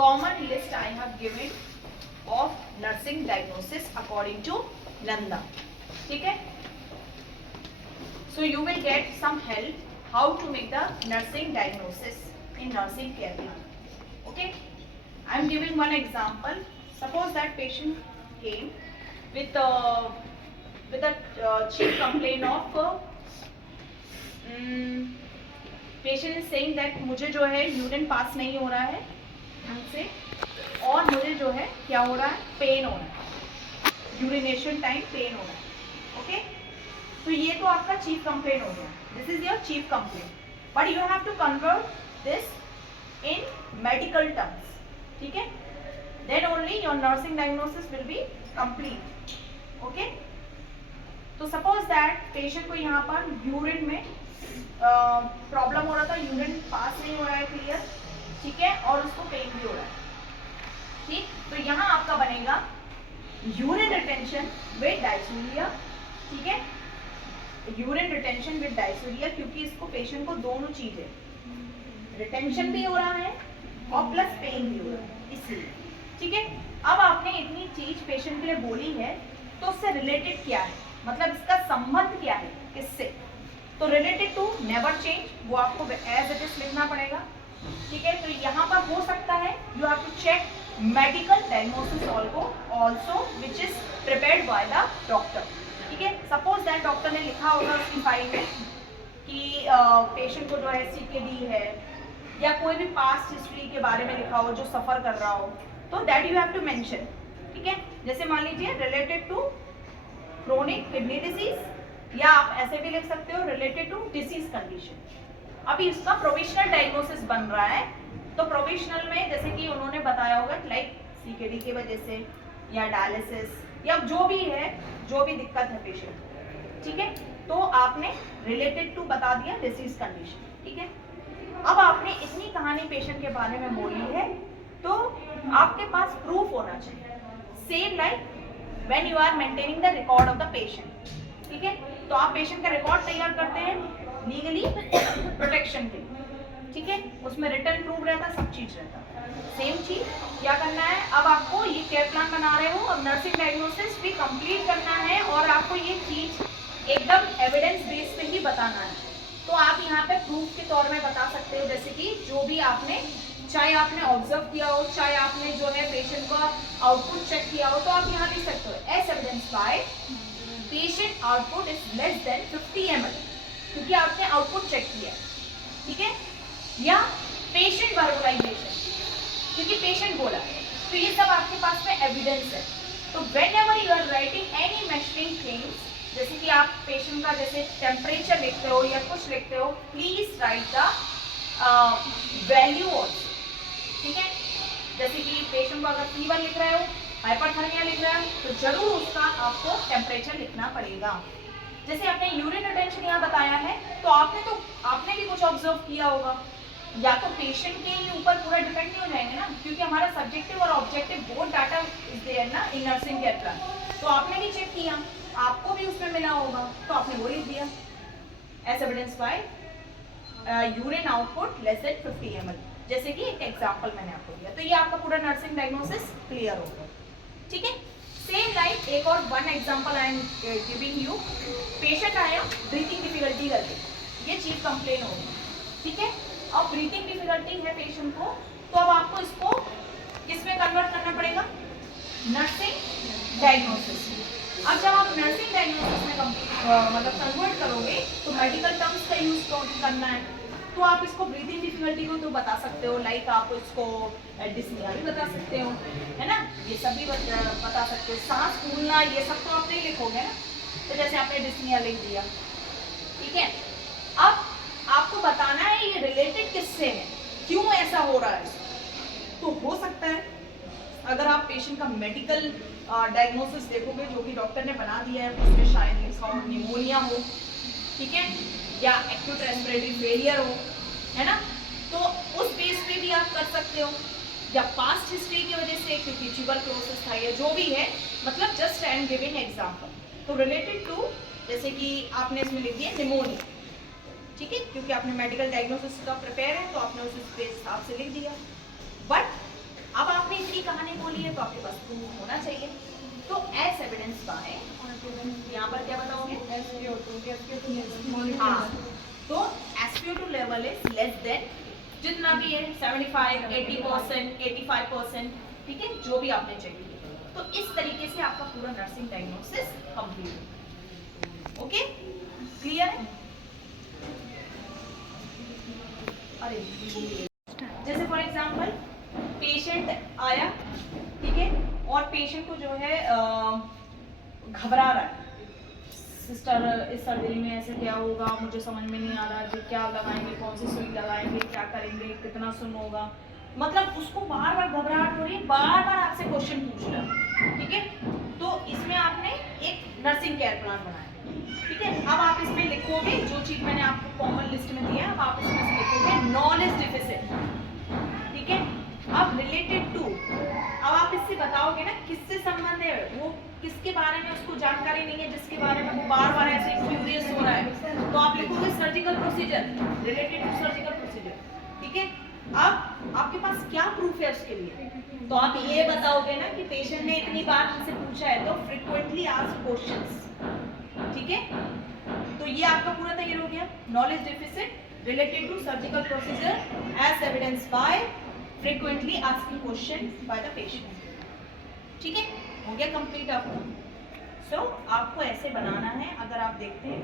common list I have given of nursing diagnosis according to Nanda. ठीक है? So you will get some help how to make the nursing diagnosis in nursing care plan. Okay? I am giving one example. Suppose that patient came with a chief complaint of patient is saying that मुझे जो है urine pass नहीं हो रहा है ढंग से और मुझे जो है क्या हो रहा है, पेन हो रहा है, यूरिनेशन टाइम पेन हो रहा है. ओके, तो ये तो आपका चीफ कंप्लेंट हो गया. This is your chief complaint, but you have to convert this in medical terms. ठीक है, then only your nursing diagnosis will be complete. Okay, तो सपोज दैट पेशेंट को यहाँ पर यूरिन में प्रॉब्लम हो रहा था, यूरिन पास नहीं हो रहा है क्लियर. ठीक है, और उसको पेन भी हो रहा है. ठीक, तो यहाँ आपका बनेगा यूरिन रिटेंशन विद डायसूरिया. ठीक है, यूरिन रिटेंशन विद डायसूरिया, क्योंकि इसको पेशेंट को दोनों चीज है, रिटेंशन भी हो रहा है और प्लस पेन भी हो रहा है, इसलिए. ठीक है, अब आपने इतनी चीज पेशेंट के लिए बोली है, तो उससे रिलेटेड क्या है, मतलब इसका संबंध क्या है किससे. तो रिलेटेड टू नेवर चेंज, वो आपको एज इट इज लिखना पड़ेगा. ठीक है, तो यहाँ पर हो सकता है you have to check medical diagnosis also which is prepared by the doctor. ठीक है, सपोज दैट डॉक्टर ने लिखा होगा उसकी फाइल में कि पेशेंट को जो है CKD है या कोई भी पास्ट हिस्ट्री के बारे में लिखा हो जो सफर कर रहा हो, तो that you have to mention. ठीक है, जैसे मान लीजिए related to chronic kidney disease, या आप ऐसे भी लिख सकते हो रिलेटेड टू डिसीज कंडीशन. अभी इसका प्रोविजनल डायग्नोसिस बन रहा है, तो प्रोविजनल में जैसे कि उन्होंने बताया होगा लाइक CKD की वजह से या डायलिसिस या जो भी है, जो भी दिक्कत है पेशेंट को. ठीक है, तो आपने रिलेटेड टू बता दिया डिसीज कंडीशन. ठीक है, अब आपने इतनी कहानी पेशेंट के बारे में बोली है, तो आपके पास प्रूफ होना चाहिए. Same like when you are maintaining the record of the patient. ठीक है, तो आप पेशेंट का रिकॉर्ड तैयार करते हैं लीगली प्रोटेक्शन के. ठीक है, उसमें रिटर्न प्रूफ रहता है, सब चीज रहता है. सेम चीज क्या करना है, अब आपको ये केयर प्लान बना रहे हो, अब नर्सिंग डायग्नोसिस भी कंप्लीट करना है और आपको ये चीज एकदम एविडेंस बेस पे ही बताना है. तो आप यहाँ पे प्रूफ के तौर में बता सकते हो, जैसे कि जो भी आपने, चाहे आपने ऑब्जर्व किया हो, चाहे आपने जो है पेशेंट का आउटपुट चेक किया हो, तो आप यहाँ लिख सकते हो as evidence by patient output is less than 50 ml, क्योंकि आपने आउटपुट चेक किया. ठीक है, या पेशेंट वर्बलाइजेशन, क्योंकि पेशेंट बोला. तो ये सब आपके पास में एविडेंस है. तो whenever you are writing any measuring things, जैसे कि आप पेशेंट का जैसे टेम्परेचर लिखते हो या कुछ लिखते हो, please right the value also. ठीक है, जैसे कि पेशेंट को अगर फीवर लिख रहे हो, हाइपरथर्मिया लिख रहा है, तो जरूर उसका आपको टेम्परेचर लिखना पड़ेगा. जैसे आपने यूरिन रिटेंशन यहाँ बताया है, तो आपने भी कुछ ऑब्जर्व किया होगा, या तो पेशेंट के ही ऊपर पूरा डिपेंड नहीं हो जाएंगे ना, क्योंकि हमारा सब्जेक्टिव और objective both data is there ना इन नर्सिंग केयर प्लान. तो आपने भी चेक किया, आपको भी उसमें मिला होगा, तो आपने वो लिख दिया as evidence by urine output less than 50 ml, जैसे कि एक एग्जाम्पल मैंने आपको दिया. तो ये आपका पूरा नर्सिंग डायग्नोसिस क्लियर हो गया. ठीक है, सेम लाइक एक और one example I am giving you. Patient आया ब्रीथिंग डिफिकल्टी करके, ये चीफ कंप्लेन होगी. ठीक है, अब ब्रीथिंग डिफिकल्टी है पेशेंट को, तो अब आपको इसको किसमें कन्वर्ट करना पड़ेगा, नर्सिंग डायग्नोसिस. अब जब आप नर्सिंग डायग्नोसिस में मतलब कन्वर्ट करोगे, तो मेडिकल टर्म्स का यूज करना है. तो आप इसको ब्रीथिंग डिफिकल्टी को तो बता सकते हो, लाइक आप इसको डिस्निया भी बता सकते हो, है ना, ये सब भी बता सकते हो. सांस फूलना ये सब तो आप नहीं लिखोगे ना, तो जैसे आपने डिस्निया लिख दिया. ठीक है, अब आपको बताना है ये रिलेटेड किससे है, क्यों ऐसा हो रहा है. तो हो सकता है अगर आप पेशेंट का मेडिकल डायग्नोसिस देखोगे जो कि डॉक्टर ने बना दिया है, उसमें शायद लिखा हो निमोनिया हो. ठीक है, या एक्यूट रेस्पिरेटरी फेलियर हो, है ना, तो उस बेस पे भी आप कर सकते हो, या पास्ट हिस्ट्री की वजह से क्योंकि ट्यूबरक्लोसिस था या जो भी है, मतलब just I am giving example. तो रिलेटेड टू जैसे कि आपने इसमें लिख दिया निमोनिया. ठीक है, क्योंकि आपने मेडिकल डायग्नोसिस का प्रिपेयर है, तो आपने उस हिसाब से लिख दिया. बट अब आपने इतनी कहानी बोली है तो आपके पास प्रूफ होना चाहिए। तो एस एविडेंस बाय, यहाँ पर क्या बताओगे? हाँ, तो SpO2 level is less then जितना भी है 75, 80%, 85%, ठीक है, जो भी आपने चेक किया। तो इस तरीके से आपका पूरा nursing diagnosis complete. Okay, clear है? अरे जैसे फॉर एग्जांपल पेशेंट आया, ठीक है, और पेशेंट को जो है घबरा रहा है, सिस्टर इस सर्जरी में ऐसे क्या होगा, मुझे समझ में नहीं आ रहा है, क्या लगाएंगे, कौन सी सुई लगाएंगे, क्या करेंगे, कितना सुन होगा, मतलब उसको बार बार घबराहट हो रही है, बार बार आपसे क्वेश्चन पूछ रहा है, ठीक है। तो इसमें आपने एक नर्सिंग केयर प्लान बनाया, ठीक है। अब आप इसमें लिखोगे जो चीज मैंने आपको कॉमन लिस्ट में दिया है, अब आप इसमें से लिखोगे नॉलेज डिफिसिट, ठीक है। अब रिलेटेड टू, अब आप इससे बताओगे ना किससे संबंध है, वो किसके बारे में उसको जानकारी नहीं है, जिसके बारे में वो बार बार ऐसे क्यूरियस हो रहा है, तो आप लिखोगे surgical procedure, related to surgical procedure, ठीक है। अब आपके पास क्या प्रूफ है उसके लिए, तो आप ये बताओगे ना कि पेशेंट ने इतनी बार हमसे पूछा है, तो फ्रीक्वेंटली आस्क्ड क्वेश्चंस, ठीक है। तो ये आपका पूरा तैयार हो गया, knowledge deficit related to surgical procedure as evidence by frequently asking question by the patient, ठीक है, हो गया कंप्लीट आपका। सो आपको ऐसे बनाना है, अगर आप देखते हैं